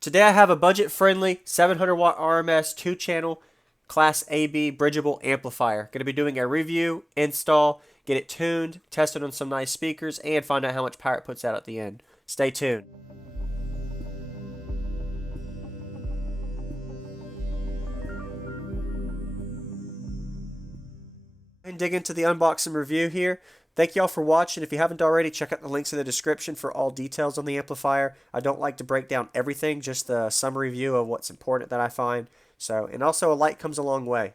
Today I have a budget-friendly 700 watt RMS 2-channel Class AB bridgeable amplifier. Going to be doing a review, install, get it tuned, test it on some nice speakers, and find out how much power it puts out at the end. Stay tuned. And dig into the unboxing review here. Thank y'all for watching. If you haven't already, check out the links in the description for all details on the amplifier. I don't like to break down everything, just the summary view of what's important that I find. And also a like comes a long way.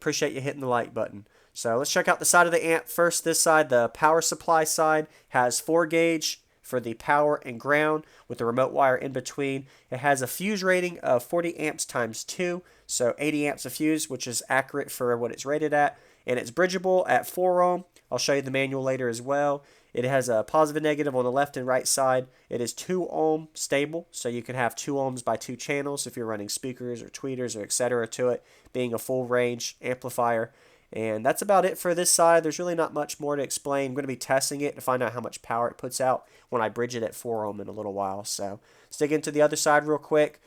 Appreciate you hitting the like button. So let's check out the side of the amp first. This side, the power supply side, has 4 gauge for the power and ground with the remote wire in between. It has a fuse rating of 40 amps times 2, so 80 amps of fuse, which is accurate for what it's rated at. And it's bridgeable at 4 ohm. I'll show you the manual later as well. It has a positive and negative on the left and right side. It is 2 ohm stable, so you can have 2 ohms by 2 channels if you're running speakers or tweeters or etc. to it, being a full range amplifier. And that's about it for this side. There's really not much more to explain. I'm going to be testing it to find out how much power it puts out when I bridge it at 4 ohm in a little while. So let's dig into the other side real quick.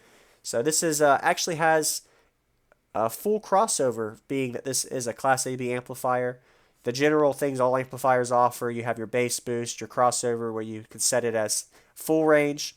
So this is actually has a full crossover, being that this is a Class AB amplifier. The general things all amplifiers offer, you have your bass boost, your crossover where you can set it as full range,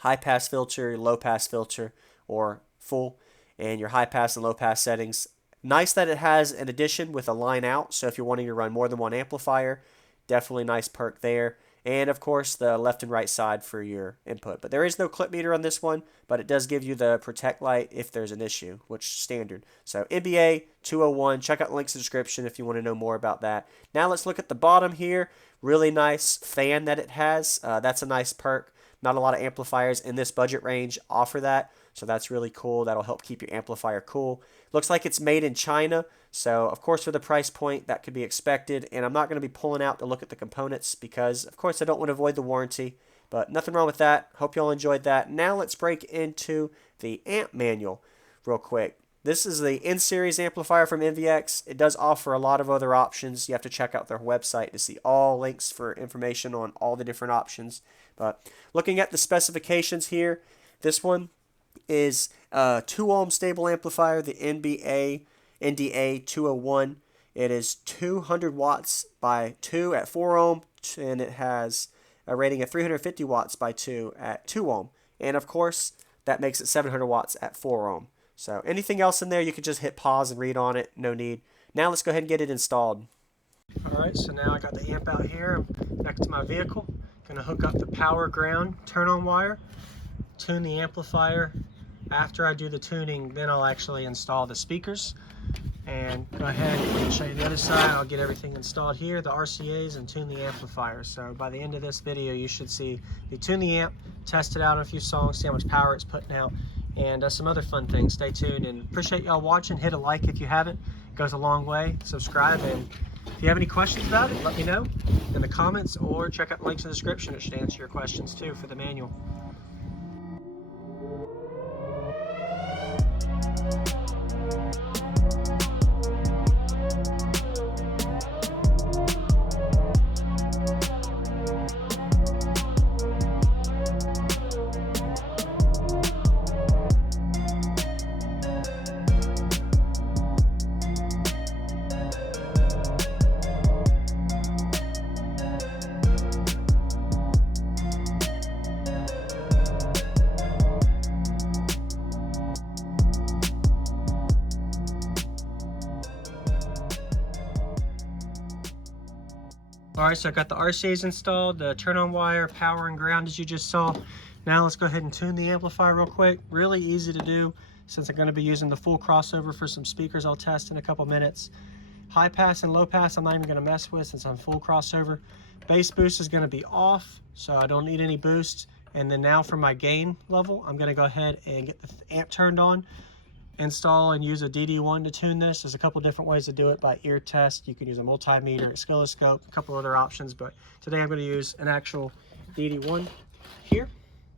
high pass filter, low pass filter, or full, and your high pass and low pass settings. Nice that it has an addition with a line out, so if you're wanting to run more than one amplifier, definitely nice perk there. And of course the left and right side for your input. But there is no clip meter on this one, but it does give you the protect light if there's an issue, which is standard. So NBA 201, check out the links in the description if you want to know more about that. Now let's look at the bottom here. Really nice fan that it has. That's a nice perk. Not a lot of amplifiers in this budget range offer that, so that's really cool. That'll help keep your amplifier cool. Looks like it's made in China, so of course for the price point that could be expected, and I'm not going to be pulling out to look at the components because of course I don't want to avoid the warranty, but nothing wrong with that. Hope you all enjoyed that. Now let's break into the amp manual real quick. This is the in-series amplifier from MVX. It does offer a lot of other options. You have to check out their website to see all links for information on all the different options. But looking at the specifications here, this one is a 2 ohm stable amplifier, the NDA 201. It is 200 watts by 2 at 4 ohm, and it has a rating of 350 watts by 2 at 2 ohm. And of course, that makes it 700 watts at 4 ohm. So anything else in there, you can just hit pause and read on it. No need. Now let's go ahead and get it installed. Alright, so now I got the amp out here next to my vehicle. Gonna hook up the power ground turn on wire, tune the amplifier. After I do the tuning, then I'll actually install the speakers. And go ahead and show you the other side. I'll get everything installed here, the RCAs, and tune the amplifier. So by the end of this video, you should see me tune the amp, test it out on a few songs, see how much power it's putting out, and some other fun things. Stay tuned, and appreciate y'all watching. Hit a like if you haven't. It goes a long way. Subscribe, and if you have any questions about it, let me know in the comments, or check out the links in the description. It should answer your questions too for the manual. Alright, so I got the RCAs installed, the turn on wire, power and ground as you just saw. Now let's go ahead and tune the amplifier real quick. Really easy to do since I'm going to be using the full crossover for some speakers I'll test in a couple minutes. High pass and low pass I'm not even going to mess with since I'm full crossover. Bass boost is going to be off, so I don't need any boost. And then now for my gain level, I'm going to go ahead and get the amp turned on. Install and use a DD1 to tune this. There's a couple different ways to do it by ear test. You can use a multimeter, oscilloscope, a couple other options, but today I'm going to use an actual DD1 here.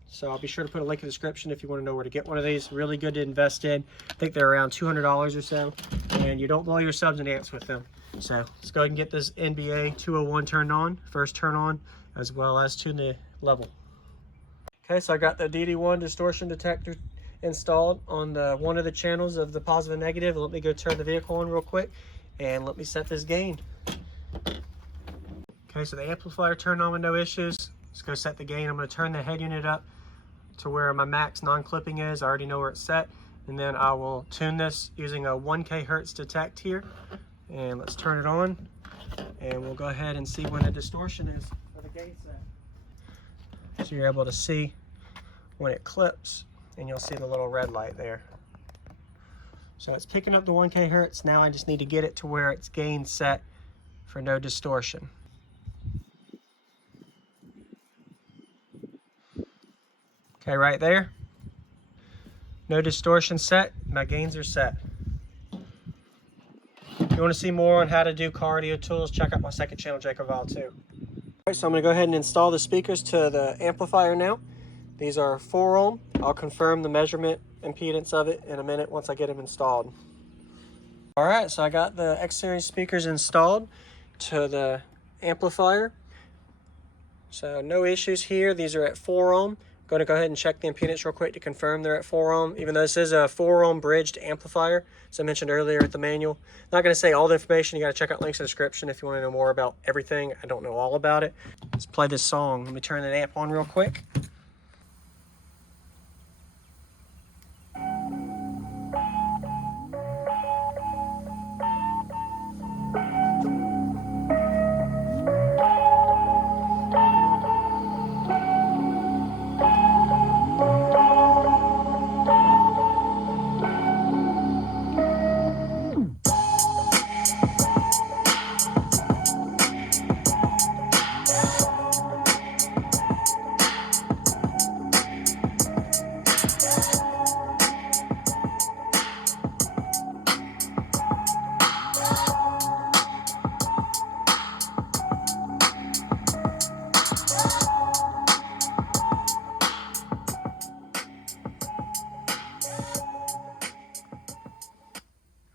So I'll be sure to put a link in the description if you want to know where to get one of these. Really good to invest in. I think they're around $200 or so, and you don't blow your subs and amps with them. So let's go ahead and get this NBA 201 turned on, first turn on, as well as tune the level. Okay, so I got the DD1 distortion detector installed on one of the channels of the positive and negative. Let me go turn the vehicle on real quick and let me set this gain. Okay, so the amplifier turned on with no issues. Let's go set the gain. I'm going to turn the head unit up to where my max non-clipping is. I already know where it's set. And then I will tune this using a 1K hertz detect here. And let's turn it on. And we'll go ahead and see when the distortion is for the gain set. So you're able to see when it clips, and you'll see the little red light there. So it's picking up the 1K hertz. Now I just need to get it to where it's gain set for no distortion. Okay, right there. No distortion set. My gains are set. If you want to see more on how to do car audio tools, check out my second channel, JacobViral too. Alright, so I'm going to go ahead and install the speakers to the amplifier now. These are 4 ohm. I'll confirm the measurement impedance of it in a minute once I get them installed. Alright, so I got the X series speakers installed to the amplifier. So no issues here. These are at 4 ohm. I'm going to go ahead and check the impedance real quick to confirm they're at 4 ohm, even though this is a 4 ohm bridged amplifier, as I mentioned earlier at the manual. Not going to say all the information. You got to check out links in the description if you want to know more about everything. I don't know all about it. Let's play this song. Let me turn the amp on real quick.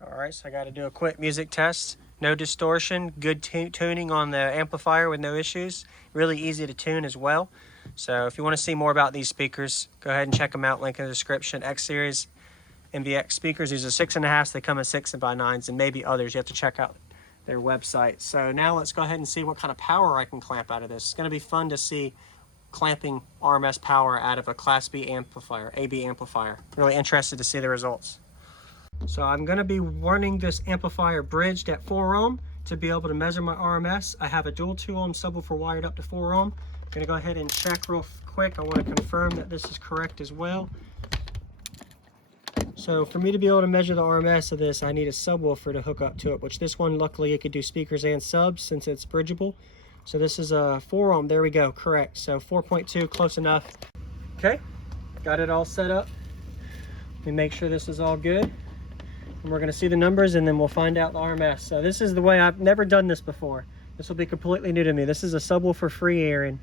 Alright, so I got to do a quick music test. No distortion, good tuning on the amplifier with no issues. Really easy to tune as well. So if you want to see more about these speakers, go ahead and check them out. Link in the description. X series MVX speakers. These are 6.5s. They come in 6x9s and maybe others. You have to check out their website. So now let's go ahead and see what kind of power I can clamp out of this. It's going to be fun to see clamping RMS power out of a Class B amplifier, AB amplifier. Really interested to see the results. So I'm going to be running this amplifier bridged at 4 ohm to be able to measure my RMS. I have a dual 2 ohm subwoofer wired up to 4 ohm. I'm going to go ahead and check real quick. I want to confirm that this is correct as well. So for me to be able to measure the RMS of this, I need a subwoofer to hook up to it, which this one, luckily, it could do speakers and subs since it's bridgeable. So this is a 4 ohm. There we go. Correct. So 4.2, close enough. Okay. Got it all set up. Let me make sure this is all good. And we're going to see the numbers and then we'll find out the RMS. So this is the way. I've never done this before. This will be completely new to me. This is a subwoofer free airing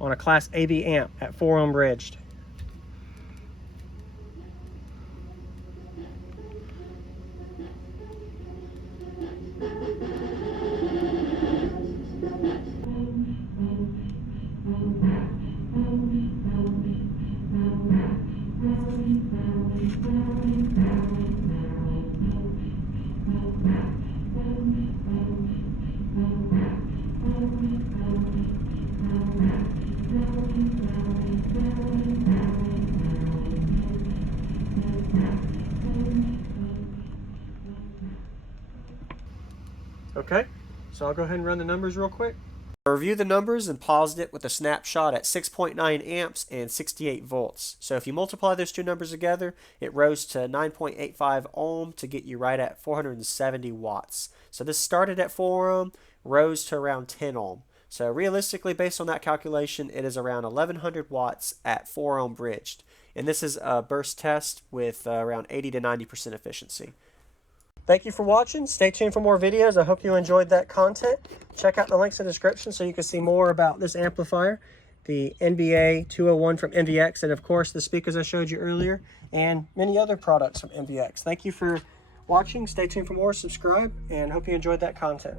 on a Class AB amp at 4 ohm bridged. Okay, so I'll go ahead and run the numbers real quick. I reviewed the numbers and paused it with a snapshot at 6.9 amps and 68 volts. So if you multiply those two numbers together, it rose to 9.85 ohm to get you right at 470 watts. So this started at 4 ohm, rose to around 10 ohm. So realistically, based on that calculation, it is around 1100 watts at 4 ohm bridged. And this is a burst test with around 80 to 90% efficiency. Thank you for watching. Stay tuned for more videos. I hope you enjoyed that content. Check out the links in the description so you can see more about this amplifier, the NBA 201 from MVX, and of course the speakers I showed you earlier, and many other products from MVX. Thank you for watching. Stay tuned for more. Subscribe, and hope you enjoyed that content.